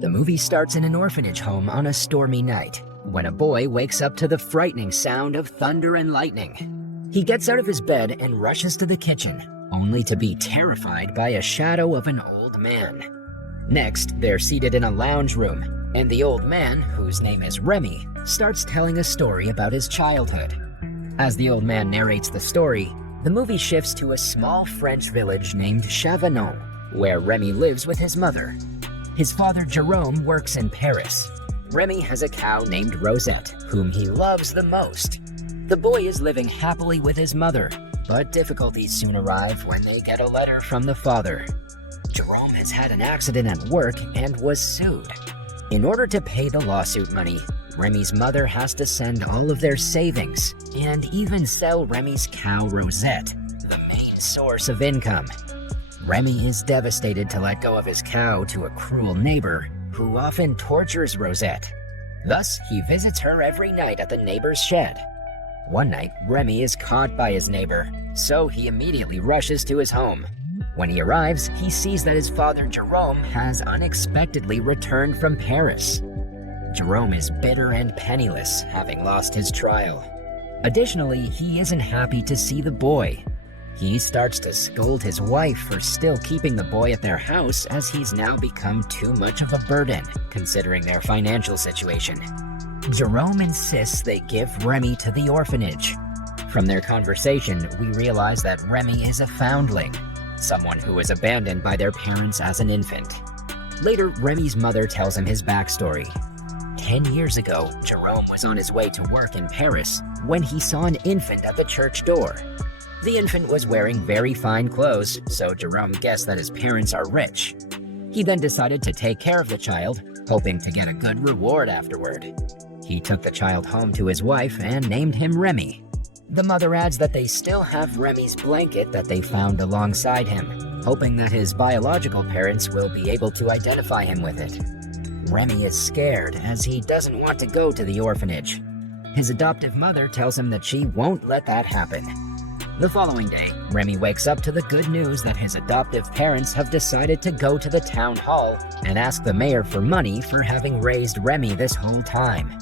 The movie starts in an orphanage home on a stormy night, when a boy wakes up to the frightening sound of thunder and lightning. He gets out of his bed and rushes to the kitchen, only to be terrified by a shadow of an old man. Next, they're seated in a lounge room, and the old man, whose name is Remi, starts telling a story about his childhood. As the old man narrates the story, the movie shifts to a small French village named Chavanon, where Remi lives with his mother. His father Jerome works in Paris. Remi has a cow named Rosette, whom he loves the most. The boy is living happily with his mother, but difficulties soon arrive when they get a letter from the father. Jerome has had an accident at work and was sued. In order to pay the lawsuit money, Remi's mother has to send all of their savings and even sell Remi's cow Rosette, the main source of income. Remi is devastated to let go of his cow to a cruel neighbor who often tortures Rosette. Thus, he visits her every night at the neighbor's shed. One night, Remi is caught by his neighbor, so he immediately rushes to his home. When he arrives, he sees that his father Jerome has unexpectedly returned from Paris. Jerome is bitter and penniless, having lost his trial. Additionally, he isn't happy to see the boy. He starts to scold his wife for still keeping the boy at their house, as he's now become too much of a burden, considering their financial situation. Jerome insists they give Remi to the orphanage. From their conversation, we realize that Remi is a foundling, someone who was abandoned by their parents as an infant. Later, Remi's mother tells him his backstory. 10 years ago, Jerome was on his way to work in Paris when he saw an infant at the church door. The infant was wearing very fine clothes, so Jerome guessed that his parents are rich. He then decided to take care of the child, hoping to get a good reward afterward. He took the child home to his wife and named him Remi. The mother adds that they still have Remi's blanket that they found alongside him, hoping that his biological parents will be able to identify him with it. Remi is scared as he doesn't want to go to the orphanage. His adoptive mother tells him that she won't let that happen. The following day, Remi wakes up to the good news that his adoptive parents have decided to go to the town hall and ask the mayor for money for having raised Remi this whole time.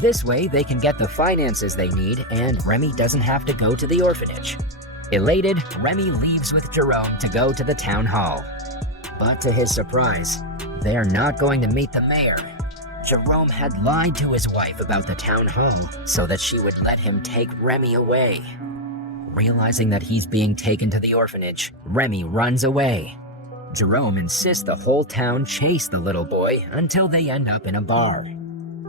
This way, they can get the finances they need and Remi doesn't have to go to the orphanage. Elated, Remi leaves with Jerome to go to the town hall. But to his surprise, they are not going to meet the mayor. Jerome had lied to his wife about the town hall so that she would let him take Remi away. Realizing that he's being taken to the orphanage, Remi runs away. Jerome insists the whole town chase the little boy until they end up in a bar.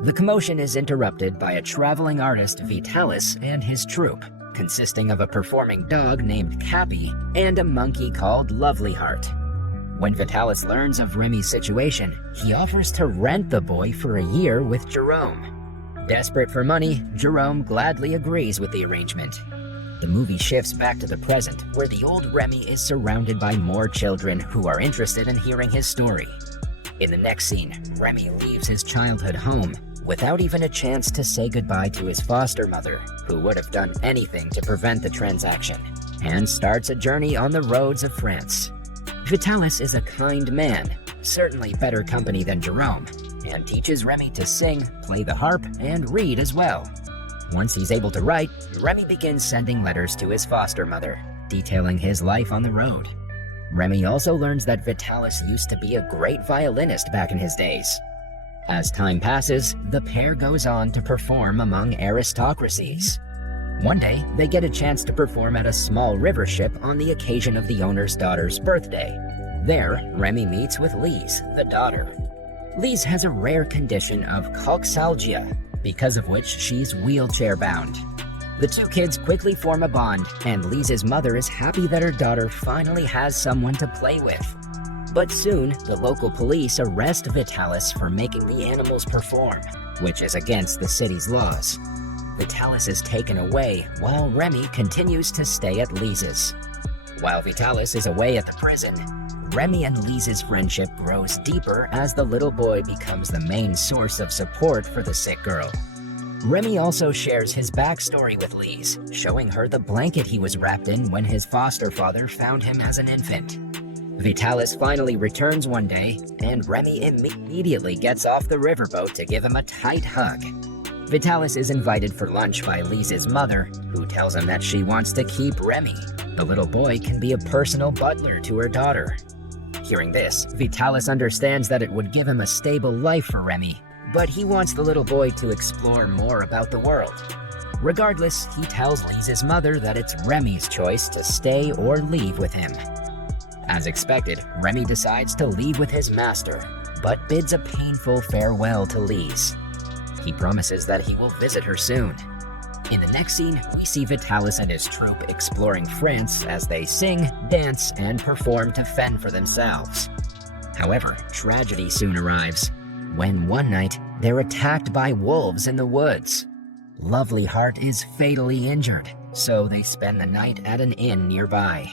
The commotion is interrupted by a traveling artist, Vitalis, and his troupe, consisting of a performing dog named Cappy and a monkey called Lovely Heart. When Vitalis learns of Remi's situation, he offers to rent the boy for a year with Jerome. Desperate for money, Jerome gladly agrees with the arrangement. The movie shifts back to the present, where the old Remi is surrounded by more children who are interested in hearing his story. In the next scene, Remi leaves his childhood home without even a chance to say goodbye to his foster mother, who would have done anything to prevent the transaction, and starts a journey on the roads of France. Vitalis is a kind man, certainly better company than Jerome, and teaches Remi to sing, play the harp, and read as well. Once he's able to write, Remi begins sending letters to his foster mother, detailing his life on the road. Remi also learns that Vitalis used to be a great violinist back in his days. As time passes, the pair goes on to perform among aristocracies. One day, they get a chance to perform at a small river ship on the occasion of the owner's daughter's birthday. There, Remi meets with Lise, the daughter. Lise has a rare condition of coxalgia, because of which she's wheelchair-bound. The two kids quickly form a bond, and Lise's mother is happy that her daughter finally has someone to play with. But soon, the local police arrest Vitalis for making the animals perform, which is against the city's laws. Vitalis is taken away, while Remi continues to stay at Lise's. While Vitalis is away at the prison, Remi and Lise's friendship grows deeper as the little boy becomes the main source of support for the sick girl. Remi also shares his backstory with Lise, showing her the blanket he was wrapped in when his foster father found him as an infant. Vitalis finally returns one day, and Remi immediately gets off the riverboat to give him a tight hug. Vitalis is invited for lunch by Lisa's mother, who tells him that she wants to keep Remi. The little boy can be a personal butler to her daughter. Hearing this, Vitalis understands that it would give him a stable life for Remi, but he wants the little boy to explore more about the world. Regardless, he tells Lisa's mother that it's Remi's choice to stay or leave with him. As expected, Remi decides to leave with his master, but bids a painful farewell to Lise. He promises that he will visit her soon. In the next scene, we see Vitalis and his troupe exploring France as they sing, dance, and perform to fend for themselves. However, tragedy soon arrives, when one night they're attacked by wolves in the woods. Lovely Heart is fatally injured, so they spend the night at an inn nearby.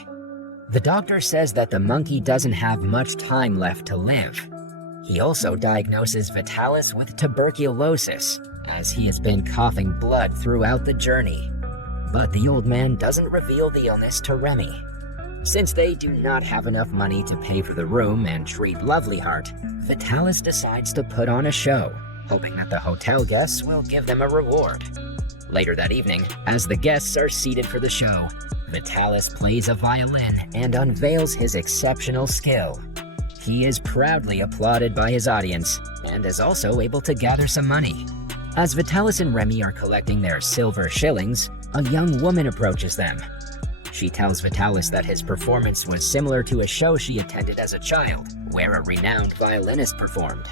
The doctor says that the monkey doesn't have much time left to live. He also diagnoses Vitalis with tuberculosis, as he has been coughing blood throughout the journey. But the old man doesn't reveal the illness to Remi. Since they do not have enough money to pay for the room and treat Lovely Heart, Vitalis decides to put on a show, hoping that the hotel guests will give them a reward. Later that evening, as the guests are seated for the show, Vitalis plays a violin and unveils his exceptional skill. He is proudly applauded by his audience and is also able to gather some money. As Vitalis and Remi are collecting their silver shillings, a young woman approaches them. She tells Vitalis that his performance was similar to a show she attended as a child, where a renowned violinist performed.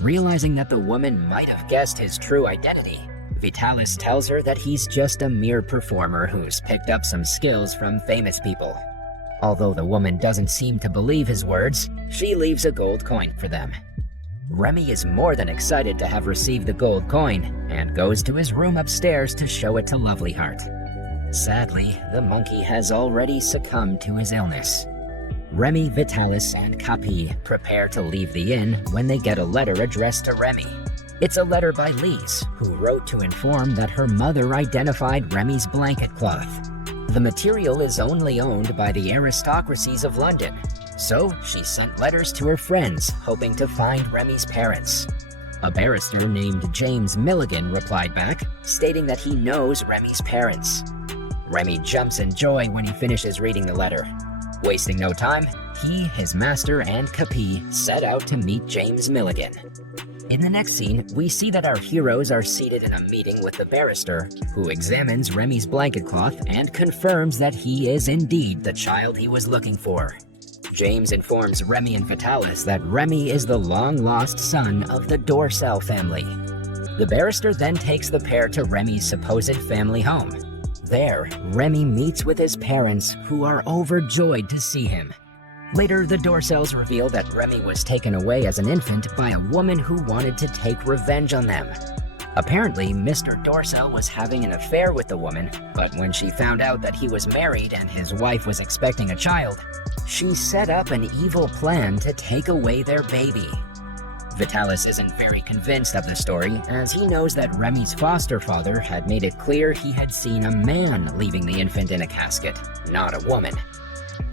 Realizing that the woman might have guessed his true identity, Vitalis tells her that he's just a mere performer who's picked up some skills from famous people. Although the woman doesn't seem to believe his words, she leaves a gold coin for them. Remi is more than excited to have received the gold coin and goes to his room upstairs to show it to Lovely Heart. Sadly, the monkey has already succumbed to his illness. Remi, Vitalis, and Capi prepare to leave the inn when they get a letter addressed to Remi. It's a letter by Lise, who wrote to inform that her mother identified Remi's blanket cloth. The material is only owned by the aristocracies of London, so she sent letters to her friends, hoping to find Remi's parents. A barrister named James Milligan replied back, stating that he knows Remi's parents. Remi jumps in joy when he finishes reading the letter. Wasting no time, he, his master, and Capi set out to meet James Milligan. In the next scene, we see that our heroes are seated in a meeting with the barrister, who examines Remi's blanket cloth and confirms that he is indeed the child he was looking for. James informs Remi and Vitalis that Remi is the long-lost son of the Dorsel family. The barrister then takes the pair to Remi's supposed family home. There, Remi meets with his parents, who are overjoyed to see him. Later, the Dorsels reveal that Remi was taken away as an infant by a woman who wanted to take revenge on them. Apparently, Mr. Dorsel was having an affair with the woman, but when she found out that he was married and his wife was expecting a child, she set up an evil plan to take away their baby. Vitalis isn't very convinced of the story, as he knows that Remi's foster father had made it clear he had seen a man leaving the infant in a casket, not a woman.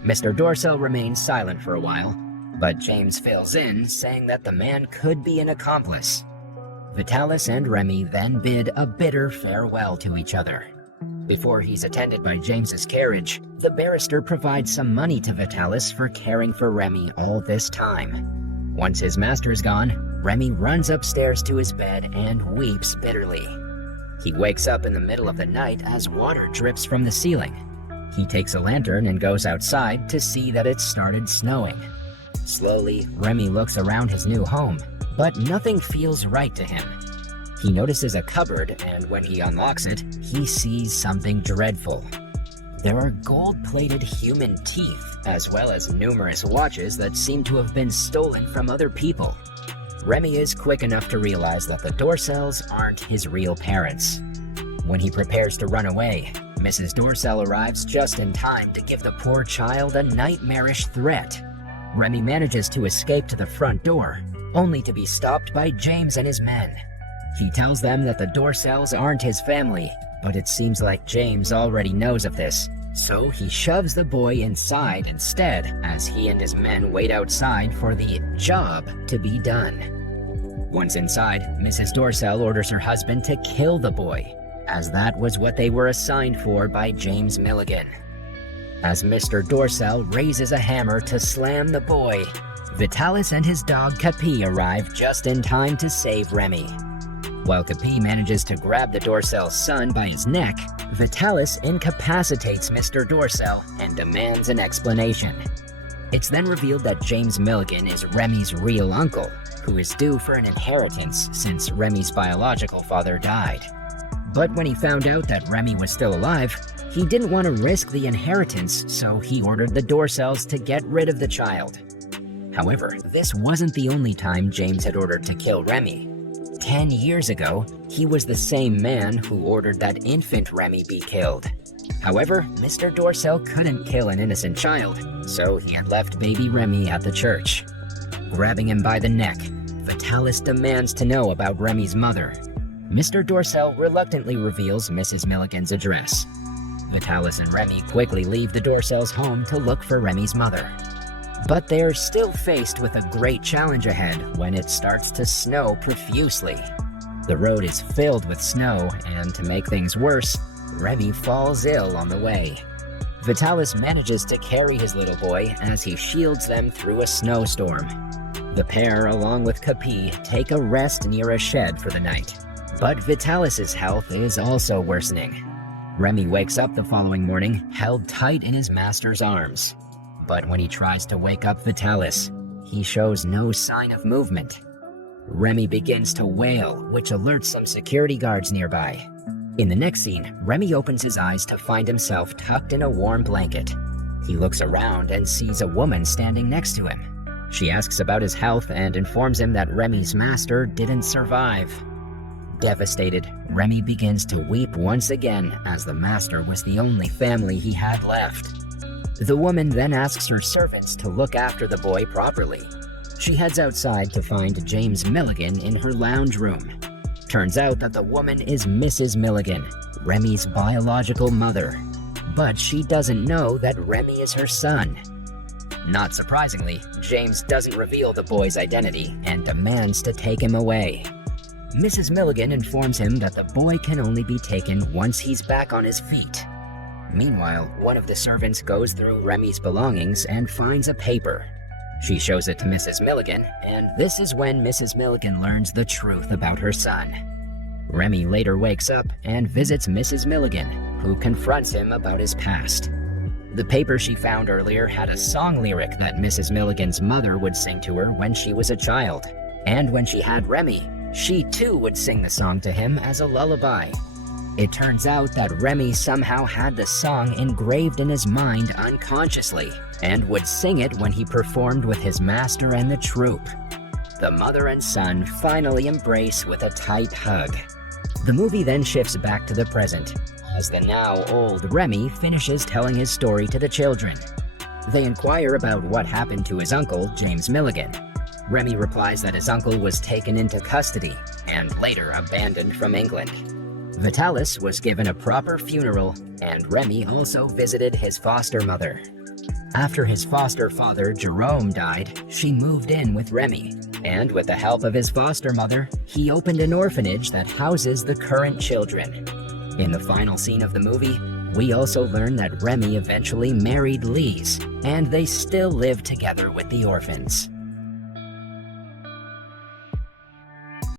Mr. Dorsel remains silent for a while, but James fills in, saying that the man could be an accomplice. Vitalis and Remi then bid a bitter farewell to each other. Before he's attended by James's carriage, the barrister provides some money to Vitalis for caring for Remi all this time. Once his master's gone, Remi runs upstairs to his bed and weeps bitterly. He wakes up in the middle of the night as water drips from the ceiling. He takes a lantern and goes outside to see that it started snowing. Slowly, Remi looks around his new home, but nothing feels right to him. He notices a cupboard, and when he unlocks it, he sees something dreadful. There are gold-plated human teeth, as well as numerous watches that seem to have been stolen from other people. Remi is quick enough to realize that the Dorsels aren't his real parents. When he prepares to run away, Mrs. Dorsel arrives just in time to give the poor child a nightmarish threat. Remi manages to escape to the front door, only to be stopped by James and his men. He tells them that the Dorsels aren't his family, but it seems like James already knows of this, So he shoves the boy inside instead as he and his men wait outside for the job to be done. Once inside, Mrs. Dorsell orders her husband to kill the boy, as that was what they were assigned for by James Milligan. As Mr. Dorsell raises a hammer to slam the boy, Vitalis and his dog Capi arrive just in time to save Remi. While Capi manages to grab the Dorsell's son by his neck, Vitalis incapacitates Mr. Dorsell and demands an explanation. It's then revealed that James Milligan is Remi's real uncle, who is due for an inheritance since Remi's biological father died. But when he found out that Remi was still alive, he didn't want to risk the inheritance, so he ordered the Dorsells to get rid of the child. However, this wasn't the only time James had ordered to kill Remi. 10 years ago, he was the same man who ordered that infant Remi be killed. However, Mr. Dorsell couldn't kill an innocent child, so he had left baby Remi at the church. Grabbing him by the neck, Vitalis demands to know about Remi's mother. Mr. Dorsell reluctantly reveals Mrs. Milligan's address. Vitalis and Remi quickly leave the Dorsell's home to look for Remi's mother. But they're still faced with a great challenge ahead when it starts to snow profusely. The road is filled with snow, and to make things worse, Remi falls ill on the way. Vitalis manages to carry his little boy as he shields them through a snowstorm. The pair, along with Capi, take a rest near a shed for the night. But Vitalis's health is also worsening. Remi wakes up the following morning, held tight in his master's arms. But when he tries to wake up Vitalis, he shows no sign of movement. Remi begins to wail, which alerts some security guards nearby. In the next scene, Remi opens his eyes to find himself tucked in a warm blanket. He looks around and sees a woman standing next to him. She asks about his health and informs him that Remi's master didn't survive. Devastated, Remi begins to weep once again as the master was the only family he had left. The woman then asks her servants to look after the boy properly. She heads outside to find James Milligan in her lounge room. Turns out that the woman is Mrs. Milligan, Remi's biological mother. But she doesn't know that Remi is her son. Not surprisingly, James doesn't reveal the boy's identity and demands to take him away. Mrs. Milligan informs him that the boy can only be taken once he's back on his feet. Meanwhile, one of the servants goes through Remi's belongings and finds a paper. She shows it to Mrs. Milligan, and this is when Mrs. Milligan learns the truth about her son. Remi later wakes up and visits Mrs. Milligan, who confronts him about his past. The paper she found earlier had a song lyric that Mrs. Milligan's mother would sing to her when she was a child. And when she had Remi, she too would sing the song to him as a lullaby. It turns out that Remi somehow had the song engraved in his mind unconsciously and would sing it when he performed with his master and the troupe. The mother and son finally embrace with a tight hug. The movie then shifts back to the present, as the now old Remi finishes telling his story to the children. They inquire about what happened to his uncle, James Milligan. Remi replies that his uncle was taken into custody and later abandoned from England. Vitalis was given a proper funeral, and Remi also visited his foster mother. After his foster father, Jerome, died, she moved in with Remi, and with the help of his foster mother, he opened an orphanage that houses the current children. In the final scene of the movie, we also learn that Remi eventually married Lise, and they still live together with the orphans.